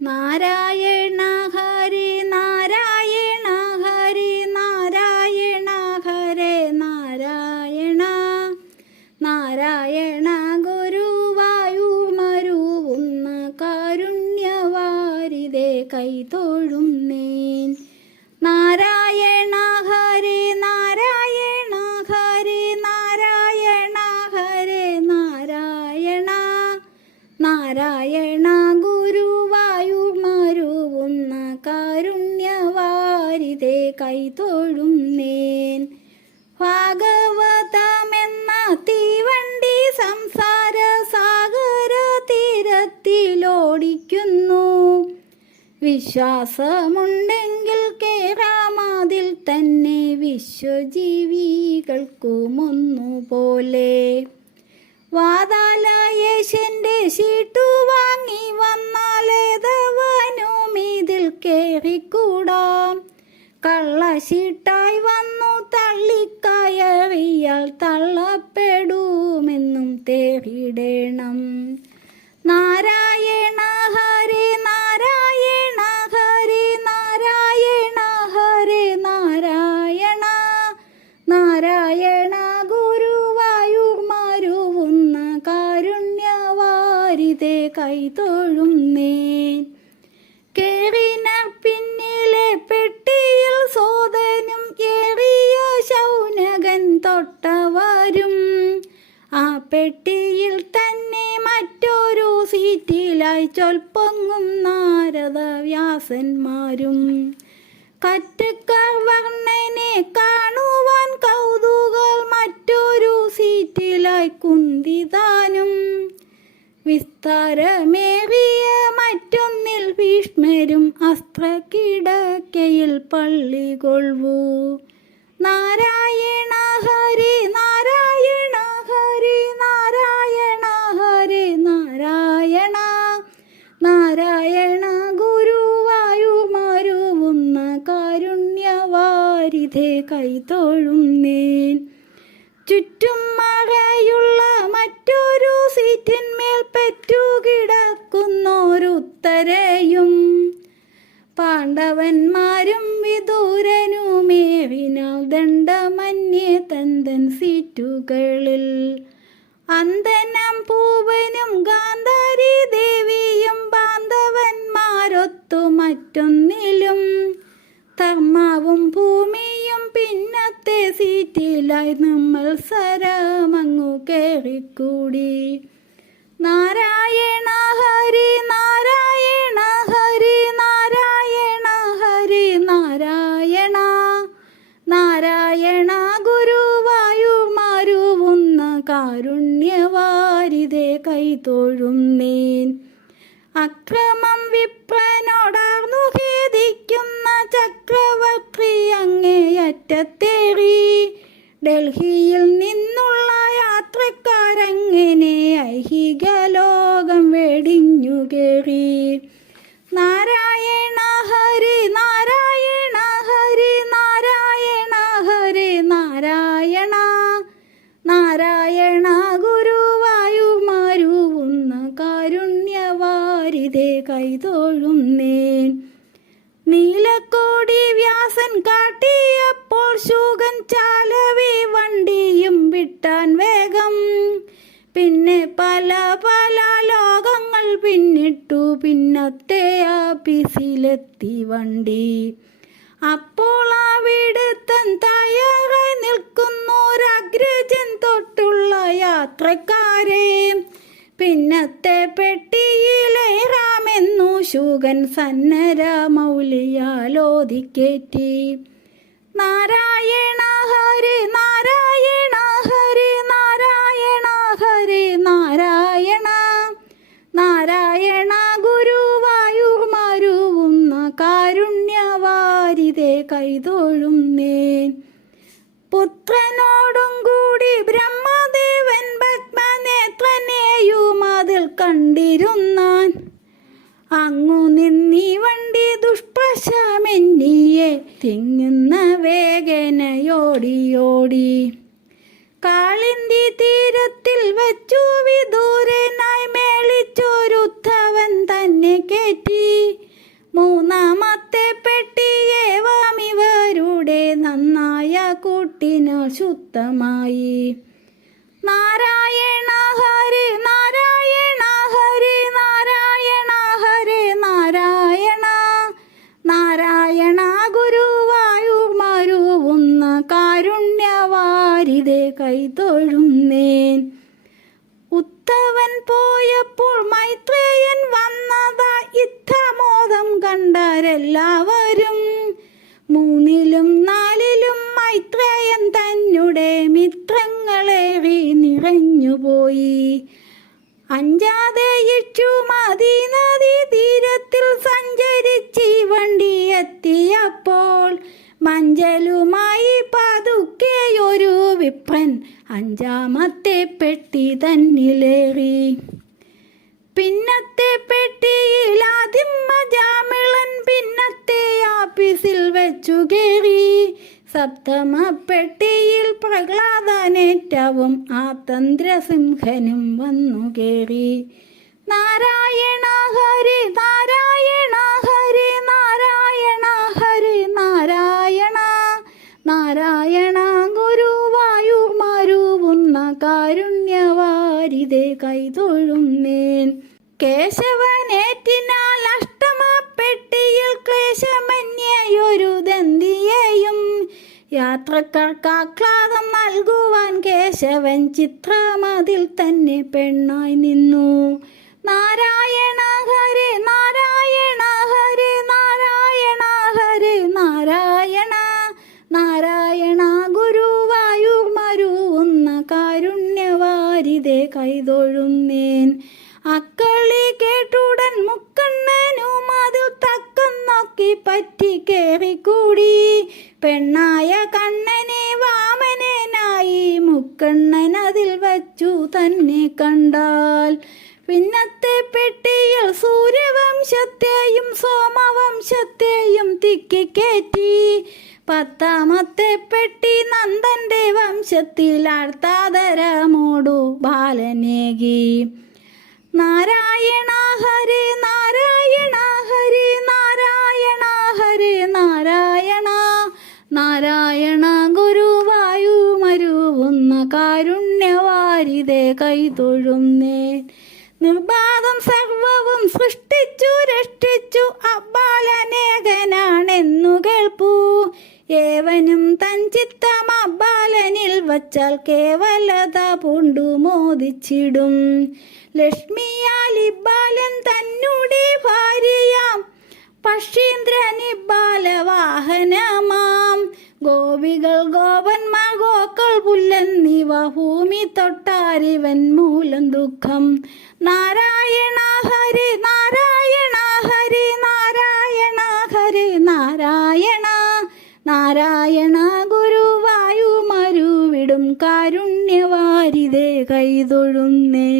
നാരായണ ഹരി നാരായണ ഹരി നാരായണ ഹരേ നാരായണ. നാരായണ ഗുരുവായുമരുവുന്ന കാരുണ്യവാരിതേ കൈതൊഴും നേൻ നാരായണ ഹരി കാരുണ്യവാരിതേ കൈതൊഴും നേൻ ഭാഗവതമെന്ന തീവണ്ടി സംസാര സാഗര തീരത്തിലോടിക്കുന്നു. വിശ്വാസമുണ്ടെങ്കിൽ കേറാമതിൽ തന്നെ വിശ്വജീവികൾക്കുമൊന്നുപോലെ. വാതാലയേശന്റെ ഷീട്ടു വാങ്ങി വന്നാലേതവനും ഇതിൽ കേറിക്കൂടാം. കള്ളശീട്ടായി വന്നു തള്ളിക്കയറിയാൽ തള്ളപ്പെടുമെന്നും തേടിടണം. നാരായണ ഹരി നാരായണ ഹരി നാരായണ ഹരി നാരായണ. നാരായണ ഗുരുവായൂർ മരുവുന്ന കാരുണ്യവാരിതേ കൈതൊഴും തൊട്ടവരും ആ പെട്ടിയിൽ തന്നെ മറ്റൊരു സീറ്റിലായി ചൊൽപ്പൊങ്ങും നാരദ വ്യാസന്മാരും കറ്റക്കവർണനെ കാണുവാൻ കൗതുകൾ മറ്റൊരു സീറ്റിലായി കുന്തിതാനും. വിസ്താരമേറിയ മറ്റൊന്നിൽ ഭീഷ്മരും അസ്ത്രക്കിടക്കയിൽ പള്ളി കൊള്ളൂ നാരായണ ചുറ്റും മഴയുള്ള മറ്റൊരു സീറ്റിന്മേൽ പെറ്റുകിടക്കുന്നോരുത്തരയും പാണ്ഡവന്മാരും വിദൂരനുമേവിനാൽ ദണ്ഡമന്യേ തന്തൻ സീറ്റുകളിൽ. അന്തനം പൂവനും ഗാന്ധാരി ദേവിയും ബാന്ധവന്മാരൊത്തു മറ്റൊന്നിലും. തമ്മാവും ഭൂമിയും പിന്നത്തെ സീറ്റിലായി നമ്മൾ സരമങ്ങു കേറിക്കൂടി. നാരായണ ഹരി നാരായണ ഹരി നാരായണ ഹരി നാരായണ. നാരായണ ഗുരുവായുമാരുവുന്ന കാരുണ്യവാരിതേ കൈതൊഴും അക്രമം വിപ്രനോടാർന്നു ഖേദിക്കുന്ന ചക്രവർത്തി അങ്ങേയറ്റത്തേറി ഡൽഹിയിൽ നിന്നുള്ള യാത്രക്കാരങ്ങനെ ഐഹിക ലോകം വെടിഞ്ഞു കേറി. നാരായണ ഹരി നാരായണ ഹരി നാരായണ ഹരി നാരായണ നാരായണ ഗുരുവായൂർ മരുവുന്ന കാരുണ്യവാരിതേ കൈതൊഴും നേൻ നീലക്കോടി വ്യാസൻ കാട്ടിയപ്പോൾ ശൂകൻ ചാലവി വണ്ടിയും വിട്ടാൻ വേഗം. പിന്നെ പല പല ലോകങ്ങൾ പിന്നിട്ടു പിന്നത്തെ ആപ്പീസിലെത്തി വണ്ടി. അപ്പോൾ അവിടുത്തൻ തയ്യാറായി നിൽക്കുന്നൊരഗ്രജൻ തൊട്ടുള്ള യാത്രക്കാരെ. പിന്നത്തെ പെട്ടിയിലേറാമെന്നു ശൂകൻ സന്നര മൗലിയാലോദിക്കേറ്റി നാരായണ ഹരി നാരായണ ഹരി നാരായണ ഹരി നാരായണ. നാരായണ ഗുരുവായു മരുവുന്ന കാരുണ്യവാരിതേ കൈതൊഴും നിന്നീ വണ്ടി ദുഷ്പശമെന്നിയെ തിങ്ങുന്ന വേഗനയോടിയോടി. കാളിന്തി തീരത്തിൽ വെച്ചു വിദൂരനായി മേളിച്ചോരുത്തവൻ തന്നെ കേറ്റി. മൂന്നാമത്തെ പെട്ടിയേവാമിവരുടെ നന്നായ കൂട്ടിനോ ശുദ്ധമായി നാരായണ ഗുരുവായൂർ മരുവുന്ന കാരുണ്യവാരിതെ കൈതൊഴുന്നേൻ. ഉത്തവൻ പോയപ്പോൾ മൈത്രേയൻ വന്നതാ ഇത്തമോദം കണ്ടാരെല്ലാവരും മൂന്നിലും നാലിലും മൈത്രേയൻ തന്നെ മിത്രങ്ങളേറി നിറഞ്ഞുപോയി. അഞ്ചാതെ യക്ഷുമതി നദി തീരത്തിൽ സഞ്ചരിച്ച് വണ്ടി എത്തിയപ്പോൾ മഞ്ചലുമായി പതുക്കെ ഒരു വിപ്പൻ അഞ്ചാമത്തെ പെട്ടി തന്നിലേറി. പിന്നത്തെ പെട്ടിയിൽ ആദിമ്മ മജാമിളൻ പിന്നത്തെ ആപ്പീസിൽ വെച്ചു കയറി. സപ്തമ പെട്ടിയിൽ പ്രഹ്ലാദനേറ്റവും ആതന്ത്രസിംഹനും തന്ത്രസിംഹനും വന്നു കേറി നാരായണ ഹരി നാരായണ ഹരി നാരായണ ഹരി നാരായണ നാരായണ ഗുരുവായൂർ മരുവുന്ന കാരുണ്യവാരിതെ കൈതൊഴുന്നേൻ. കേശവനേറ്റിനാൽ അഷ്ടമപ്പെട്ടിയിൽ ക്ലേശമന്യൊരു ദന്തിയെയും യാത്രക്കാർക്ക് ആഹ്ലാദം നൽകുവാൻ കേശവൻ ചിത്രമതിൽ തന്നെ പെണ്ണായി നിന്നു. നാരായണ ഹരി നാരായണ കൈതൊഴുന്നേൻ അക്കളി കേട്ടുടൻ മുക്കണ്ണനും അതിൽ തക്കം നോക്കി പറ്റി കേറിക്കൂടി. പെണ്ണായ കണ്ണനെ വാമനേനായി മുക്കണ്ണൻ അതിൽ വച്ചു തന്നെ കണ്ടാൽ. പിന്നത്തെ പെട്ടിയിൽ സൂര്യവംശത്തെയും സോമവംശത്തെയും തിക്കിക്കയറ്റി പത്താമത്തെ പെട്ടി നന്ദന്റെ വംശത്തിൽ ആർത്താതരമോടു ബാലനേകി നാരായണ ഹരി നാരായണ ഹരി നാരായണ ഹരി നാരായണ. നാരായണ ഗുരുവായു മരുവുന്ന കാരുണ്യവാരിതേ കൈതൊഴുന്നേ നിർബാധം സർവവും സൃഷ്ടിച്ചു രക്ഷിച്ചു അബ്ബാലനേകനാണെന്നു കേൾപ്പൂ. ഏവനും തൻ ചിത്തം അബ്ബാലനിൽ വച്ചാൽ കേവലത പൂണ്ടു മോദിച്ചിടും. ലക്ഷ്മിയാൽ ബാലൻ തന്നുടെ ഭാര്യയാം. പക്ഷീന്ദ്രനി ബാലവാഹനമാം ഗോപികൾ ഗോപന്മാ ഗോക്കൾ പുല്ലെന്നിവ ഭൂമി തൊട്ടാരിവൻ മൂലം ദുഃഖം. നാരായണ ഹരി നാരായണ കൈതൊഴുന്നേ.